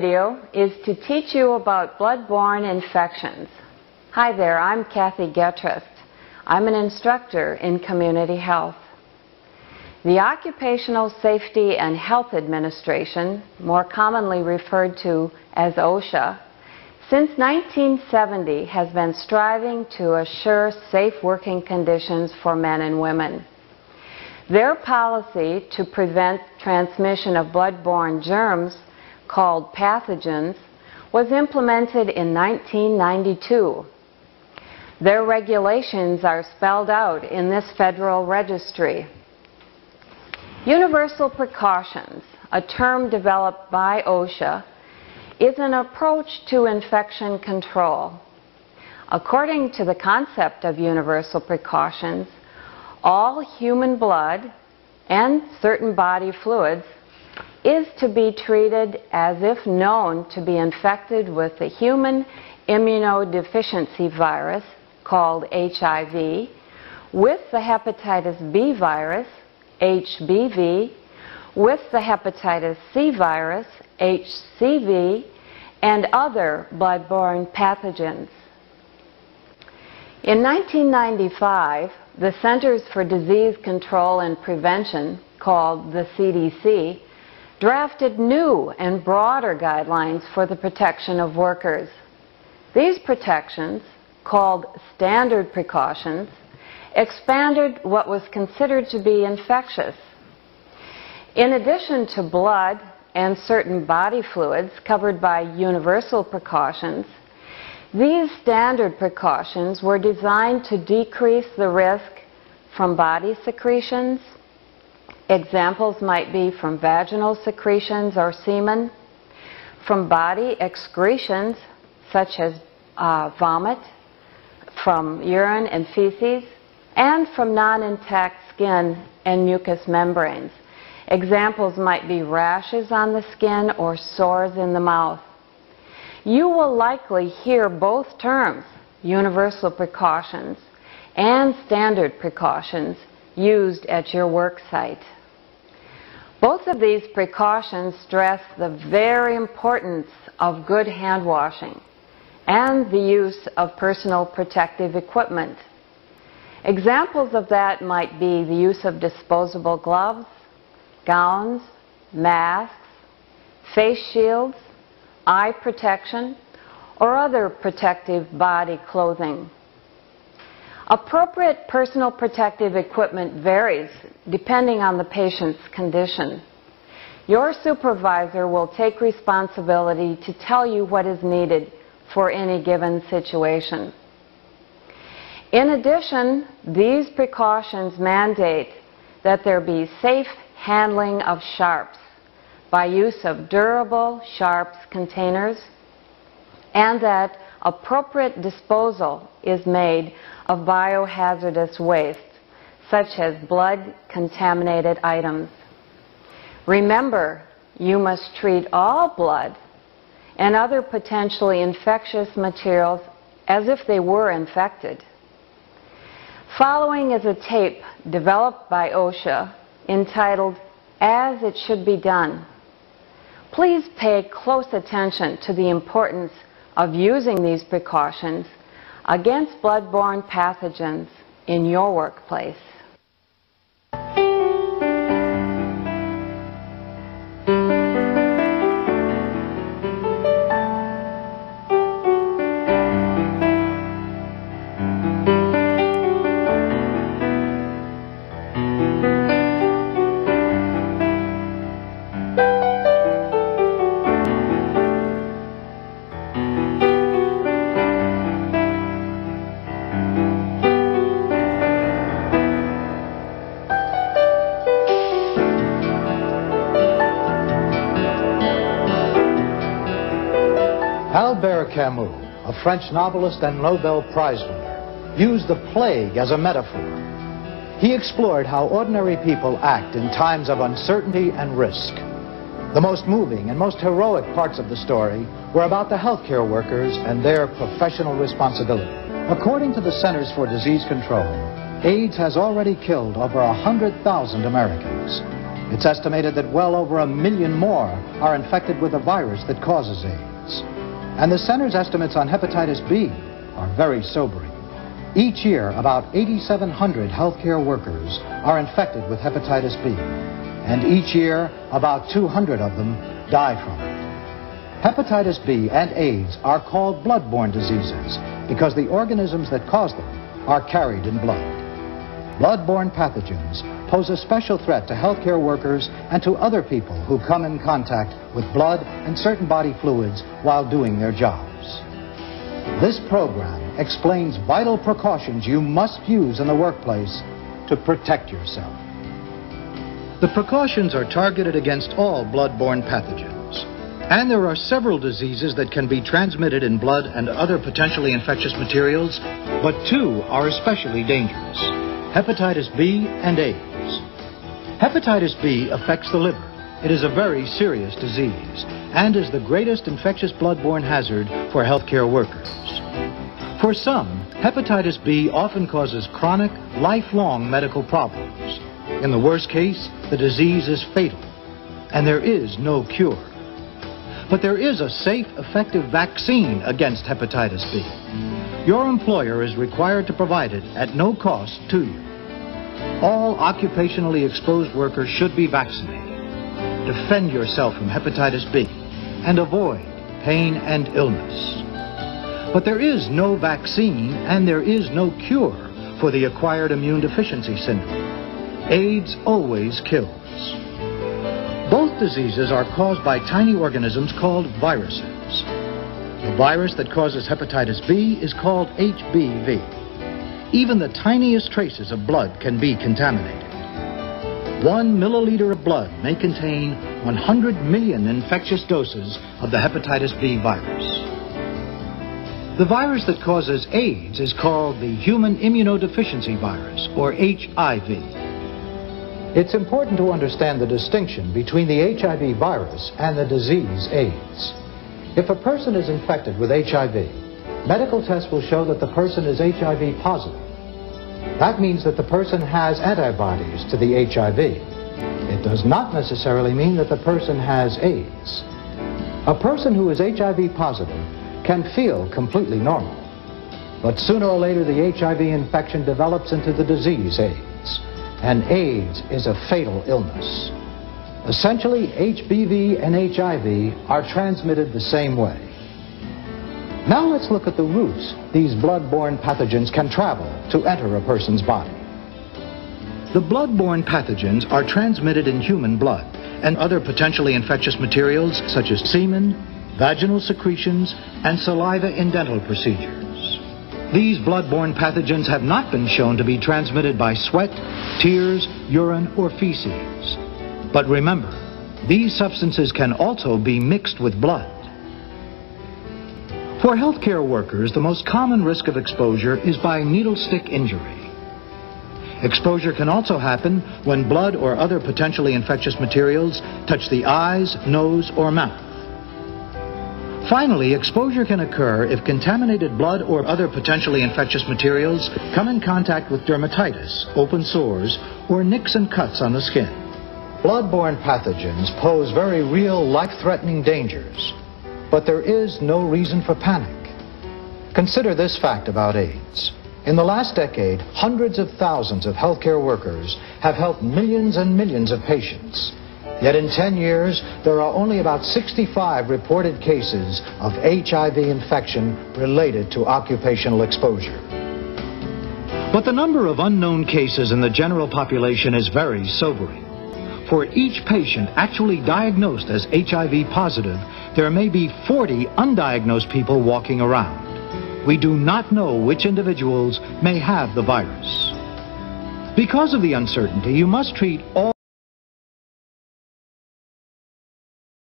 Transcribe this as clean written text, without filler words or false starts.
video is to teach you about blood-borne infections. Hi there, I'm Kathy Getrist. I'm an instructor in community health. The Occupational Safety and Health Administration, more commonly referred to as OSHA, since 1970 has been striving to assure safe working conditions for men and women. Their policy to prevent transmission of blood-borne germs, called pathogens, was implemented in 1992. Their regulations are spelled out in this federal registry. Universal precautions, a term developed by OSHA, is an approach to infection control. According to the concept of universal precautions, all human blood and certain body fluids is to be treated as if known to be infected with the human immunodeficiency virus, called HIV, with the hepatitis B virus, HBV, with the hepatitis C virus, HCV, and other blood-borne pathogens. In 1995, the Centers for Disease Control and Prevention, called the CDC, drafted new and broader guidelines for the protection of workers. These protections, called standard precautions, expanded what was considered to be infectious. In addition to blood and certain body fluids covered by universal precautions, these standard precautions were designed to decrease the risk from body secretions. Examples might be from vaginal secretions or semen, from body excretions such as vomit, from urine and feces, and from non-intact skin and mucous membranes. Examples might be rashes on the skin or sores in the mouth. You will likely hear both terms, universal precautions and standard precautions, used at your work site. Both of these precautions stress the very importance of good hand washing and the use of personal protective equipment. Examples of that might be the use of disposable gloves, gowns, masks, face shields, eye protection, or other protective body clothing. Appropriate personal protective equipment varies depending on the patient's condition. Your supervisor will take responsibility to tell you what is needed for any given situation. In addition, these precautions mandate that there be safe handling of sharps by use of durable sharps containers, and that appropriate disposal is made of biohazardous waste, such as blood-contaminated items. Remember, you must treat all blood and other potentially infectious materials as if they were infected. Following is a tape developed by OSHA entitled "As It Should Be Done." Please pay close attention to the importance of using these precautions against blood-borne pathogens in your workplace. Albert Camus, a French novelist and Nobel Prize winner, used the plague as a metaphor. He explored how ordinary people act in times of uncertainty and risk. The most moving and most heroic parts of the story were about the healthcare workers and their professional responsibility. According to the Centers for Disease Control, AIDS has already killed over 100,000 Americans. It's estimated that well over 1 million more are infected with the virus that causes AIDS. And the center's estimates on hepatitis B are very sobering. Each year, about 8,700 healthcare workers are infected with hepatitis B. And each year, about 200 of them die from it. Hepatitis B and AIDS are called bloodborne diseases because the organisms that cause them are carried in blood. Bloodborne pathogens pose a special threat to healthcare workers and to other people who come in contact with blood and certain body fluids while doing their jobs. This program explains vital precautions you must use in the workplace to protect yourself. The precautions are targeted against all bloodborne pathogens. And there are several diseases that can be transmitted in blood and other potentially infectious materials, but two are especially dangerous: hepatitis B and AIDS. Hepatitis B affects the liver. It is a very serious disease and is the greatest infectious bloodborne hazard for healthcare workers. For some, hepatitis B often causes chronic, lifelong medical problems. In the worst case, the disease is fatal, and there is no cure. But there is a safe, effective vaccine against hepatitis B. Your employer is required to provide it at no cost to you. All occupationally exposed workers should be vaccinated. Defend yourself from hepatitis B and avoid pain and illness. But there is no vaccine and there is no cure for the acquired immune deficiency syndrome. AIDS always kills. Both diseases are caused by tiny organisms called viruses. The virus that causes hepatitis B is called HBV. Even the tiniest traces of blood can be contaminated. 1 milliliter of blood may contain 100 million infectious doses of the hepatitis B virus. The virus that causes AIDS is called the human immunodeficiency virus, or HIV. It's important to understand the distinction between the HIV virus and the disease AIDS. If a person is infected with HIV, medical tests will show that the person is HIV positive. That means that the person has antibodies to the HIV. It does not necessarily mean that the person has AIDS. A person who is HIV positive can feel completely normal. But sooner or later, the HIV infection develops into the disease AIDS. And AIDS is a fatal illness. Essentially, HBV and HIV are transmitted the same way. Now let's look at the routes these bloodborne pathogens can travel to enter a person's body. The bloodborne pathogens are transmitted in human blood and other potentially infectious materials such as semen, vaginal secretions, and saliva in dental procedures. These bloodborne pathogens have not been shown to be transmitted by sweat, tears, urine, or feces. But remember, these substances can also be mixed with blood. For healthcare workers, the most common risk of exposure is by needle stick injury. Exposure can also happen when blood or other potentially infectious materials touch the eyes, nose, or mouth. Finally, exposure can occur if contaminated blood or other potentially infectious materials come in contact with dermatitis, open sores, or nicks and cuts on the skin. Bloodborne pathogens pose very real, life-threatening dangers, but there is no reason for panic. Consider this fact about AIDS. In the last decade, hundreds of thousands of healthcare workers have helped millions and millions of patients. Yet in 10 years, there are only about 65 reported cases of HIV infection related to occupational exposure. But the number of unknown cases in the general population is very sobering. For each patient actually diagnosed as HIV positive, there may be 40 undiagnosed people walking around. We do not know which individuals may have the virus. Because of the uncertainty, you must treat all